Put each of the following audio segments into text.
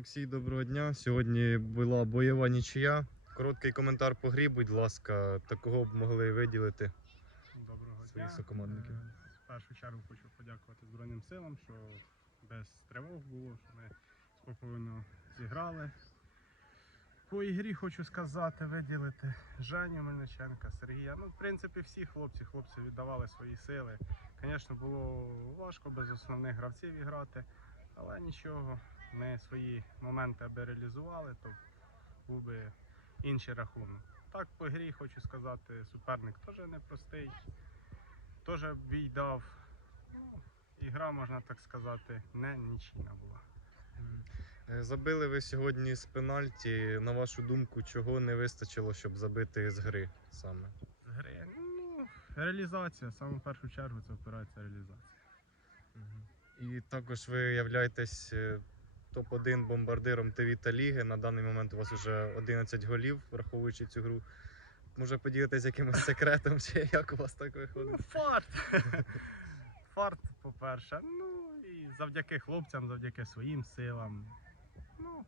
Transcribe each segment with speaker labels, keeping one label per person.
Speaker 1: Олексій, доброго дня. Сьогодні була бойова нічия. Короткий коментар по грі, будь ласка, такого б могли виділити.
Speaker 2: Доброго
Speaker 1: своїх
Speaker 2: дня.
Speaker 1: сокомандників.
Speaker 2: Е, В першу чергу хочу подякувати Збройним силам, що без тривог було, що ми спокійно зіграли. По ігрі хочу сказати, виділити Женю Мельниченка, Сергія. Ну, в принципі, всі хлопці, хлопці віддавали свої сили. Звісно, було важко без основних гравців іграти, але нічого. Ми свої моменти аби реалізували, то був би інший рахунок. Так, по грі хочу сказати, суперник теж непростий теж віддав. Ну, ігра, можна так сказати, не нічийна була.
Speaker 1: Е, Забили ви сьогодні з пенальті. На вашу думку, чого не вистачило, щоб забити з гри саме?
Speaker 2: З гри, ну, реалізація, саме в першу чергу це операція реалізація.
Speaker 1: І також ви являєтесь е, топ-1 бомбардиром ТВ Ліги. На даний момент у вас вже 11 голів, враховуючи цю гру. Може поділитись якимось секретом, чи як у вас так
Speaker 2: Ну,
Speaker 1: виходить?
Speaker 2: фарт. Фарт, по-перше. Ну і завдяки хлопцям, завдяки своїм силам. Ну,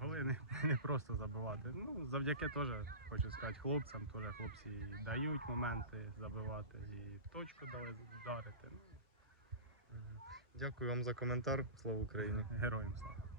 Speaker 2: голи не, не просто забивати. Ну, завдяки теж, хочу сказати, хлопцям, теж хлопці дають моменти забивати, і точку дали вдарити.
Speaker 1: Дякую вам за коментар. Слава Україні!
Speaker 2: героям слава.